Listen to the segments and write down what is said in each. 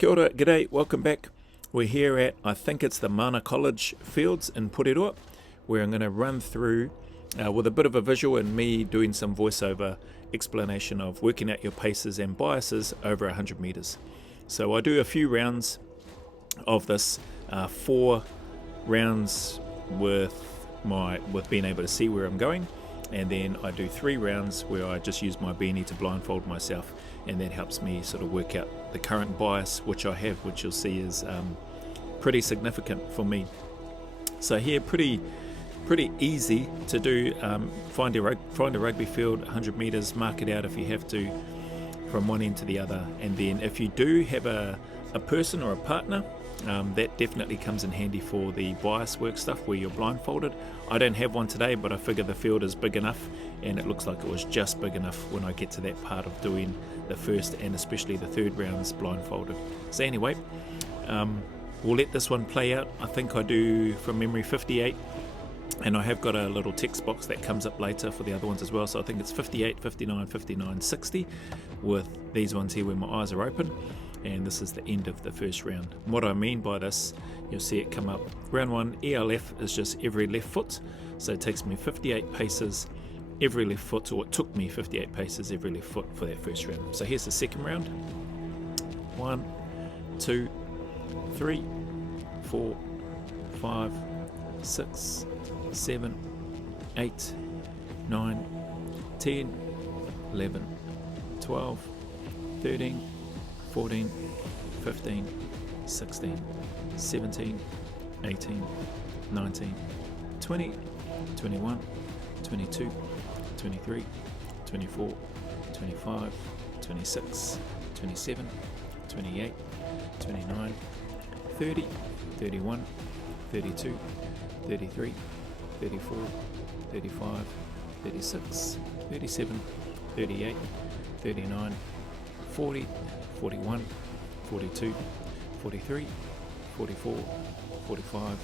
Kia ora, g'day, welcome back. We're here at, I think it's the Mana College fields in Porirua, where I'm going to run through with a bit of a visual and me doing some voiceover explanation of working out your paces and biases over 100 meters. So I do a few rounds of this, 4 rounds with being able to see where I'm going, and then I do 3 rounds where I just use my beanie to blindfold myself, and that helps me sort of work out the current bias which I have, which you'll see is pretty significant for me. So here, pretty easy to do. Find a rugby field, 100 meters, mark it out if you have to, from one end to the other. And then if you do have a person or a partner, that definitely comes in handy for the bias work stuff where you're blindfolded. I don't have one today, but I figure the field is big enough, and it looks like it was just big enough when I get to that part of doing the first and especially the third rounds blindfolded. So anyway, we'll let this one play out. I think I do from memory 58, and I have got a little text box that comes up later for the other ones as well. So I think it's 58, 59, 59, 60 with these ones here where my eyes are open. And this is the end of the first round. And what I mean by this, you'll see it come up. Round 1, ELF is just every left foot. So it takes me 58 paces every left foot, or it took me 58 paces every left foot for that first round. So here's the second round. 1, 2, 3, 4, 5, 6, 7, 8, 9, 10, 11, 12, 13, 14, 15, 16, 17, 18, 19, 20, 21, 22, 23, 24, 25, 26, 27, 28, 29, 30, 31, 32, 33, 34, 35, 36, 37, 38, 39, 40, 41, 42, 43, 44, 45,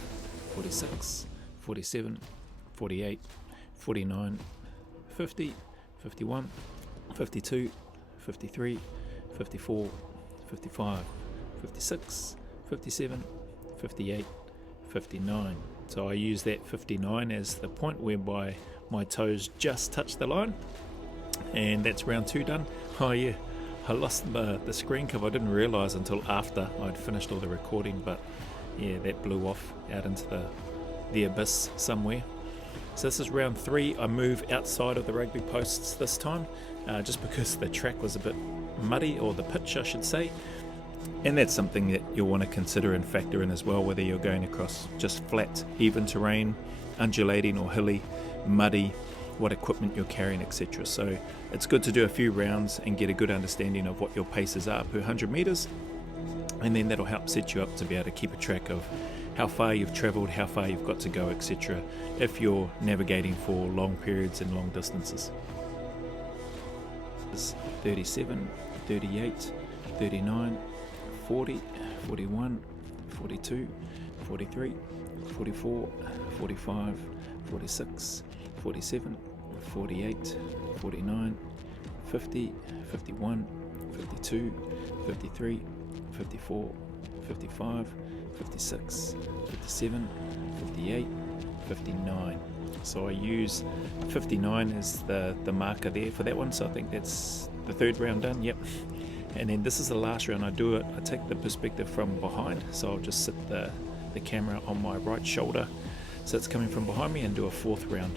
46, 47, 48, 49, 50, 51, 52, 53, 54, 55, 56, 57, 58, 59. So I use that 59 as the point whereby my toes just touch the line, and that's round 2 done. Oh yeah, I lost the screen cover. I didn't realise until after I'd finished all the recording, but yeah, that blew off out into the abyss somewhere. So this is round 3. I move outside of the rugby posts this time, just because the track was a bit muddy, or the pitch I should say, and that's something that you'll want to consider and factor in as well, whether you're going across just flat, even terrain, undulating or hilly, muddy, what equipment you're carrying, etc. So it's good to do a few rounds and get a good understanding of what your paces are per 100 meters, and then that'll help set you up to be able to keep a track of how far you've traveled, how far you've got to go, etc. if you're navigating for long periods and long distances. 37, 38, 39, 40, 41, 42, 43, 44, 45, 46, 47, 48, 49, 50, 51, 52, 53, 54, 55, 56, 57, 58, 59. So I use 59 as the marker there for that one. So I think that's the third round done. Yep. And then this is the last round. I take the perspective from behind. So I'll just sit the camera on my right shoulder, so it's coming from behind me, and do a 4th round.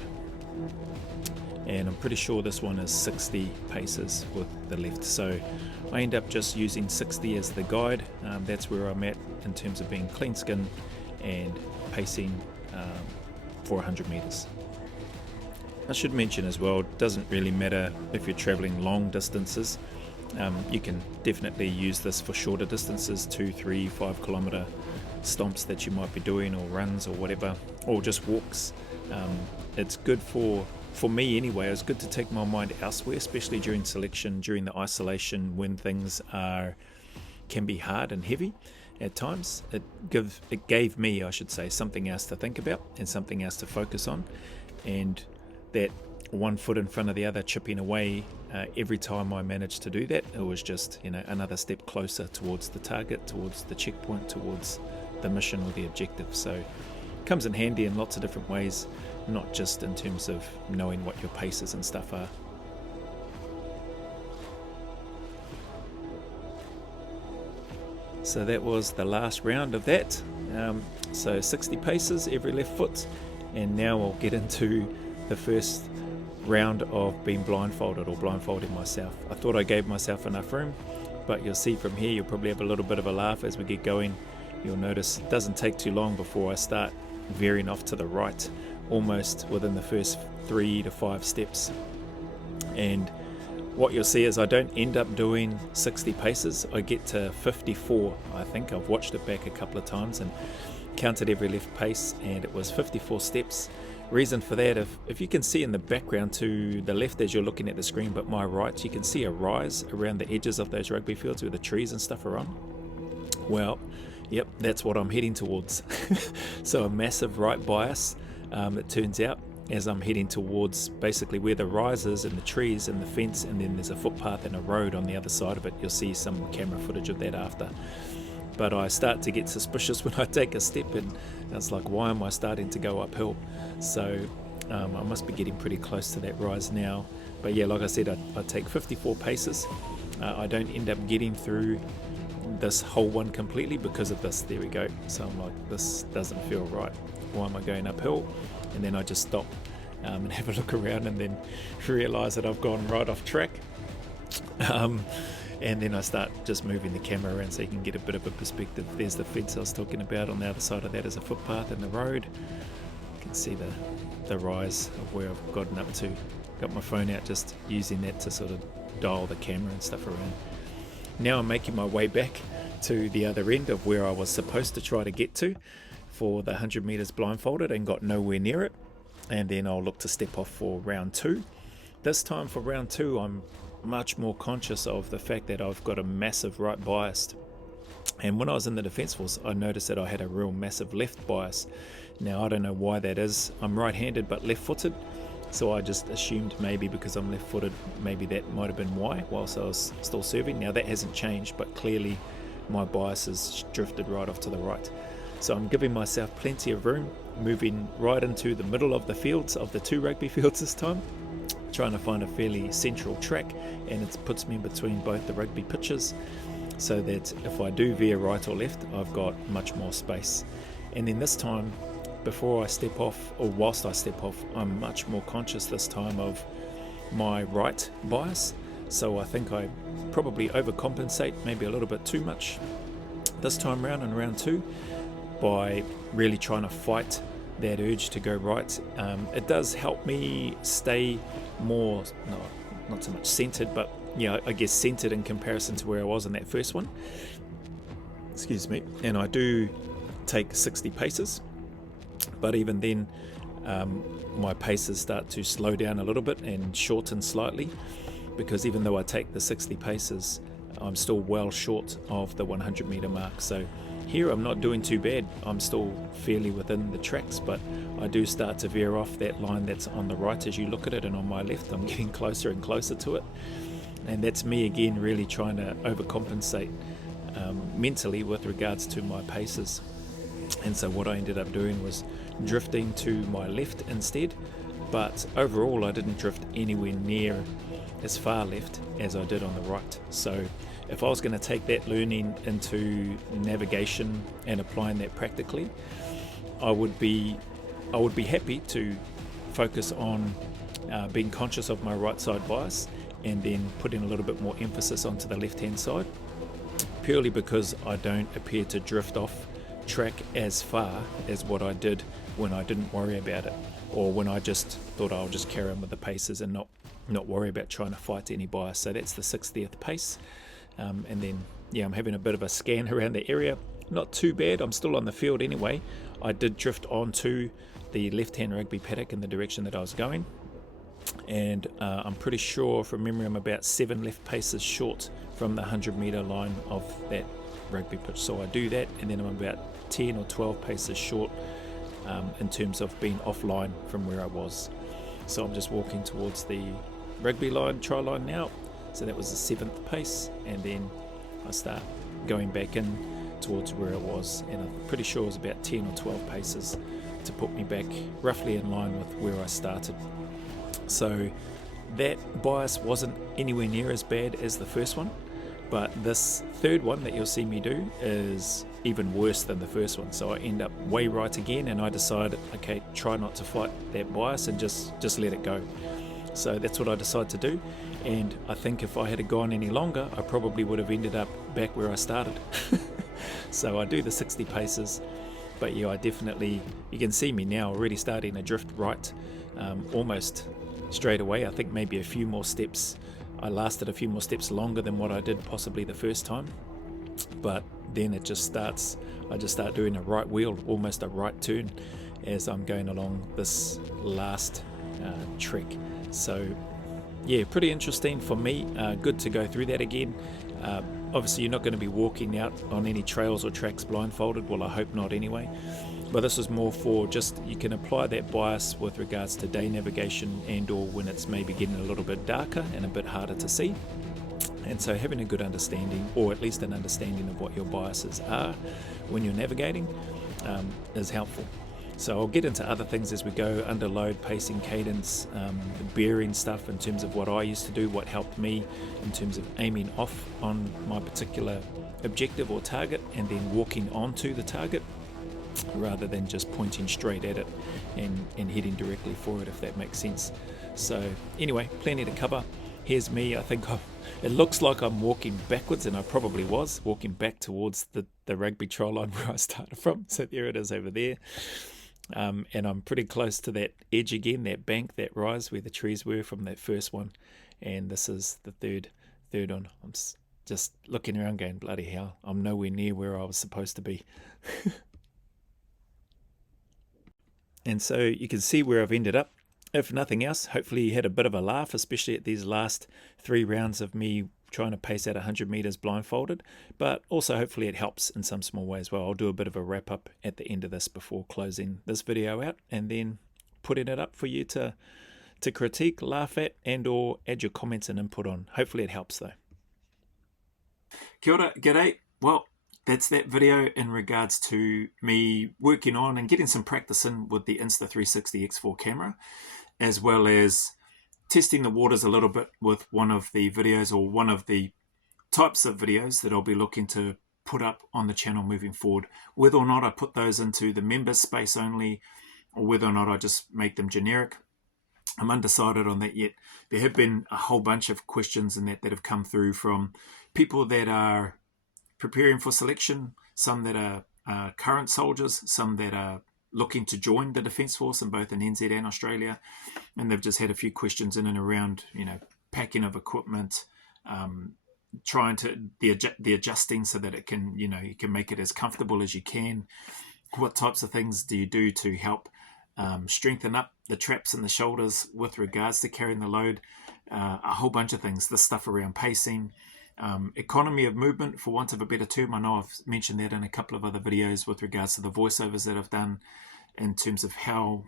And I'm pretty sure this one is 60 paces with the left. So I end up just using 60 as the guide. That's where I'm at in terms of being clean skin and pacing for 100 meters. I should mention as well, it doesn't really matter if you're traveling long distances. You can definitely use this for shorter distances, 2, 3, 5 kilometer stomps that you might be doing, or runs or whatever, or just walks. It's good for me anyway. It's good to take my mind elsewhere, especially during selection, during the isolation, when things can be hard and heavy at times. It gave me, I should say, something else to think about and something else to focus on, and that one foot in front of the other, chipping away. Every time I managed to do that, it was just, another step closer towards the target, towards the checkpoint, towards the mission or the objective. So it comes in handy in lots of different ways, not just in terms of knowing what your paces and stuff are. So that was the last round of that. So 60 paces every left foot, and now I'll get into the first round of being blindfolded or blindfolding myself. I thought I gave myself enough room, but you'll see from here, you'll probably have a little bit of a laugh as we get going. You'll notice it doesn't take too long before I start veering off to the right, almost within the first 3 to 5 steps. And what you'll see is I don't end up doing 60 paces. I get to 54. I think I've watched it back a couple of times and counted every left pace, and it was 54 steps. Reason for that, if you can see in the background to the left as you're looking at the screen, but my right, you can see a rise around the edges of those rugby fields where the trees and stuff are on. Well, yep, that's what I'm heading towards. So a massive right bias, it turns out, as I'm heading towards basically where the rise is and the trees and the fence, and then there's a footpath and a road on the other side of it. You'll see some camera footage of that after. But I start to get suspicious when I take a step, and it's like, why am I starting to go uphill? So I must be getting pretty close to that rise now. But yeah, like I said, I take 54 paces. I don't end up getting through this whole one completely because of this. There we go. So I'm like, this doesn't feel right. Why am I going uphill? And then I just stop and have a look around, and then realize that I've gone right off track. And then I start just moving the camera around so you can get a bit of a perspective. There's the fence I was talking about. On the other side of that is a footpath and the road. You can see the rise of where I've gotten up to. Got my phone out, just using that to sort of dial the camera and stuff around. Now I'm making my way back to the other end of where I was supposed to try to get to for the 100 meters blindfolded, and got nowhere near it. And then I'll look to step off for round 2. This time for round 2, I'm much more conscious of the fact that I've got a massive right bias. And when I was in the Defence Force, I noticed that I had a real massive left bias. Now, I don't know why that is. I'm right-handed but left-footed, so I just assumed maybe because I'm left-footed, maybe that might have been why whilst I was still serving. Now, that hasn't changed, but clearly my bias has drifted right off to the right. So I'm giving myself plenty of room, moving right into the middle of the fields, of the 2 rugby fields this time, trying to find a fairly central track, and it puts me in between both the rugby pitches, so that if I do veer right or left, I've got much more space. And then this time, before I step off, or whilst I step off, I'm much more conscious this time of my right bias. So I think I probably overcompensate, maybe a little bit too much this time round in round 2, by really trying to fight that urge to go right. It does help me stay more, not so much centered, but yeah, I guess centered in comparison to where I was in that first one. Excuse me. And I do take 60 paces, but even then my paces start to slow down a little bit and shorten slightly, because even though I take the 60 paces, I'm still well short of the 100 meter mark. So here I'm not doing too bad. I'm still fairly within the tracks, but I do start to veer off that line that's on the right as you look at it, and on my left I'm getting closer and closer to it. And that's me again really trying to overcompensate mentally with regards to my paces. And so what I ended up doing was drifting to my left instead, but overall I didn't drift anywhere near as far left as I did on the right. So if I was going to take that learning into navigation and applying that practically, I would be happy to focus on being conscious of my right side bias, and then putting a little bit more emphasis onto the left hand side, purely because I don't appear to drift off track as far as what I did when I didn't worry about it, or when I just thought I'll just carry on with the paces and not worry about trying to fight any bias. So that's the 60th pace. And then yeah, I'm having a bit of a scan around the area. Not too bad, I'm still on the field anyway. I did drift onto the left-hand rugby paddock in the direction that I was going, and I'm pretty sure from memory I'm about 7 left paces short from the 100 metre line of that rugby pitch. So I do that, and then I'm about 10 or 12 paces short in terms of being offline from where I was. So I'm just walking towards the rugby line, try line now. So that was the 7th pace, and then I start going back in towards where I was, and I'm pretty sure it was about 10 or 12 paces to put me back roughly in line with where I started. So that bias wasn't anywhere near as bad as the first one, but this third one that you'll see me do is even worse than the first one. So I end up way right again, and I decided, okay, try not to fight that bias and just let it go. So that's what I decided to do, and I think if I had gone any longer, I probably would have ended up back where I started. So I do the 60 paces, but yeah, I definitely, you can see me now already starting to drift right, almost straight away. I think maybe a few more steps. I lasted a few more steps longer than what I did possibly the first time, but then it just starts, I just start doing a right wheel, almost a right turn, as I'm going along this last trek. So yeah, pretty interesting for me. Good to go through that again. Obviously you're not going to be walking out on any trails or tracks blindfolded, well, I hope not anyway, but this is more for just, you can apply that bias with regards to day navigation and or when it's maybe getting a little bit darker and a bit harder to see. And so having a good understanding, or at least an understanding of what your biases are when you're navigating, is helpful. So I'll get into other things as we go, under load, pacing, cadence, bearing stuff in terms of what I used to do, what helped me in terms of aiming off on my particular objective or target and then walking onto the target rather than just pointing straight at it and heading directly for it, if that makes sense. So anyway, plenty to cover. Here's me. I think it looks like I'm walking backwards, and I probably was walking back towards the rugby trial line where I started from. So there it is over there. And I'm pretty close to that edge again, that bank, that rise where the trees were from that first one. And this is the third one. I'm just looking around going, bloody hell, I'm nowhere near where I was supposed to be. And so you can see where I've ended up. If nothing else, hopefully you had a bit of a laugh, especially at these last 3 rounds of me trying to pace out 100 meters blindfolded, but also hopefully it helps in some small way as well. I'll do a bit of a wrap up at the end of this before closing this video out and then putting it up for you to critique, laugh at, and or add your comments and input on. Hopefully it helps though. Kia ora, g'day. Well, that's that video in regards to me working on and getting some practice in with the Insta360 X4 camera, as well as testing the waters a little bit with one of the videos, or one of the types of videos that I'll be looking to put up on the channel moving forward. Whether or not I put those into the members space only, or whether or not I just make them generic, I'm undecided on that yet. There have been a whole bunch of questions in that have come through from people that are preparing for selection, some that are current soldiers, some that are looking to join the Defence Force in both in NZ and Australia, and they've just had a few questions in and around, packing of equipment, trying to the adjusting so that it can, you can make it as comfortable as you can. What types of things do you do to help strengthen up the traps in the shoulders with regards to carrying the load? A whole bunch of things. This stuff around pacing. Economy of movement, for want of a better term. I know I've mentioned that in a couple of other videos with regards to the voiceovers that I've done in terms of how,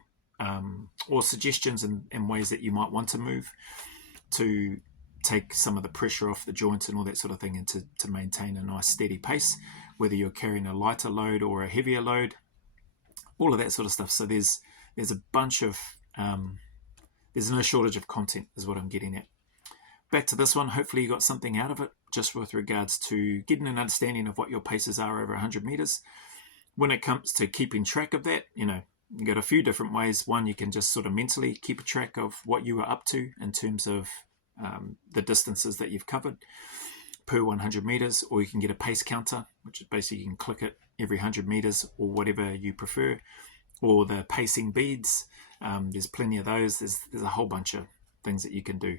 or suggestions and ways that you might want to move to take some of the pressure off the joints and all that sort of thing, and to maintain a nice steady pace, whether you're carrying a lighter load or a heavier load, all of that sort of stuff. So there's a bunch of, there's no shortage of content is what I'm getting at. Back to this one, hopefully you got something out of it, just with regards to getting an understanding of what your paces are over 100 meters. When it comes to keeping track of that, you got a few different ways. One, you can just sort of mentally keep a track of what you are up to in terms of the distances that you've covered per 100 meters, or you can get a pace counter, which is basically you can click it every 100 meters or whatever you prefer, or the pacing beads. There's plenty of those. There's a whole bunch of things that you can do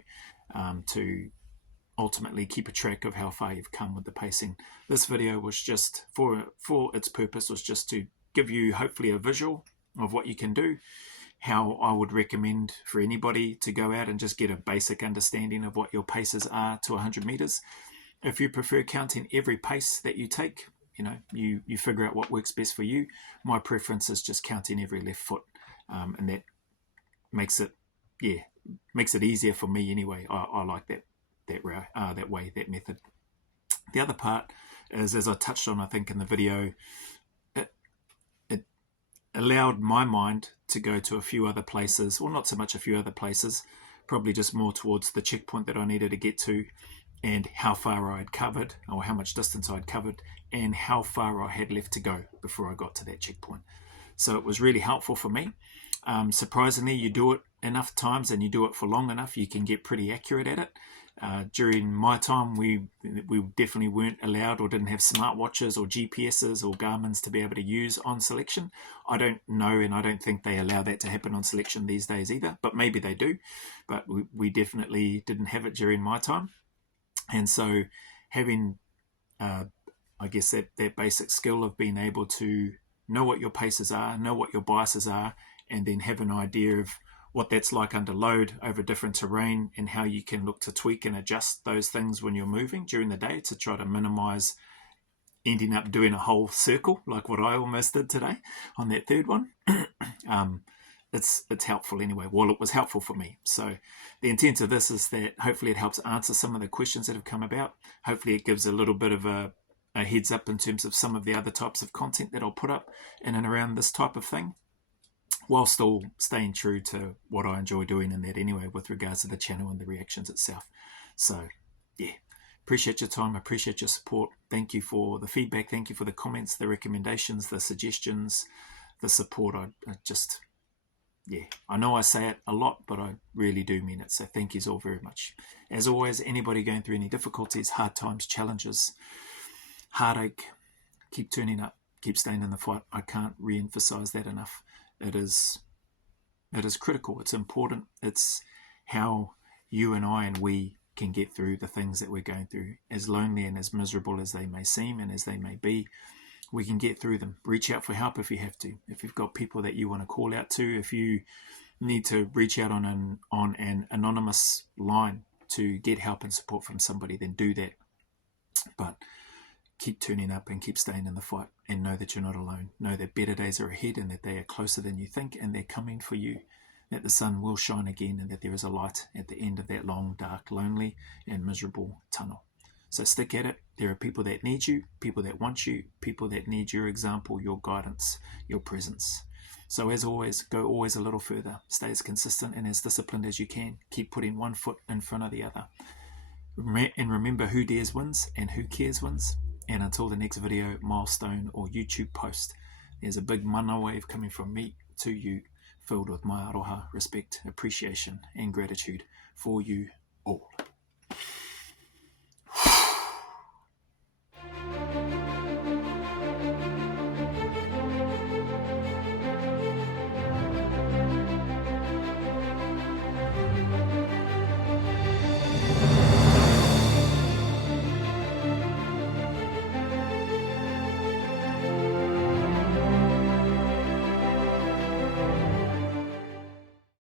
to ultimately keep a track of how far you've come with the pacing. This video was just for its purpose, was just to give you hopefully a visual of what you can do, how I would recommend for anybody to go out and just get a basic understanding of what your paces are to 100 meters. If you prefer counting every pace that you take, you figure out what works best for you. My preference is just counting every left foot, and that makes it yeah, makes it easier for me anyway. I like that way, that method. The other part is, as I touched on, I think in the video, it allowed my mind to go to a few other places, well, not so much a few other places, probably just more towards the checkpoint that I needed to get to, and how far I had covered, or how much distance I'd covered, and how far I had left to go before I got to that checkpoint. So it was really helpful for me. Surprisingly, you do it enough times and you do it for long enough, you can get pretty accurate at it. During my time, we definitely weren't allowed or didn't have smartwatches or GPSs or Garmin's to be able to use on selection. I don't know, and I don't think they allow that to happen on selection these days either, but maybe they do. But we definitely didn't have it during my time. And so having, I guess, that basic skill of being able to know what your paces are, know what your biases are, and then have an idea of what that's like under load over different terrain, and how you can look to tweak and adjust those things when you're moving during the day to try to minimize ending up doing a whole circle like what I almost did today on that third one. It's helpful anyway. Well, it was helpful for me. So the intent of this is that hopefully it helps answer some of the questions that have come about. Hopefully it gives a little bit of a heads up in terms of some of the other types of content that I'll put up in and around this type of thing, while still staying true to what I enjoy doing in that anyway, with regards to the channel and the reactions itself. So yeah, appreciate your time, appreciate your support. Thank you for the feedback, thank you for the comments, the recommendations, the suggestions, the support. I just, yeah, I know I say it a lot, but I really do mean it. So thank you all very much. As always, anybody going through any difficulties, hard times, challenges, heartache, keep turning up, keep staying in the fight. I can't re-emphasize that enough. It is critical. It's important. It's how you and I and we can get through the things that we're going through. As lonely and as miserable as they may seem and as they may be, we can get through them. Reach out for help if you have to. If you've got people that you want to call out to, if you need to reach out on an anonymous line to get help and support from somebody, then do that. But keep turning up and keep staying in the fight, and know that you're not alone. Know that better days are ahead, and that they are closer than you think, and they're coming for you. That the sun will shine again, and that there is a light at the end of that long, dark, lonely, and miserable tunnel. So stick at it. There are people that need you, people that want you, people that need your example, your guidance, your presence. So as always, go always a little further. Stay as consistent and as disciplined as you can. Keep putting one foot in front of the other. And remember, who dares wins and who cares wins. And until the next video, milestone, or YouTube post, there's a big mana wave coming from me to you, filled with my aroha, respect, appreciation, and gratitude for you,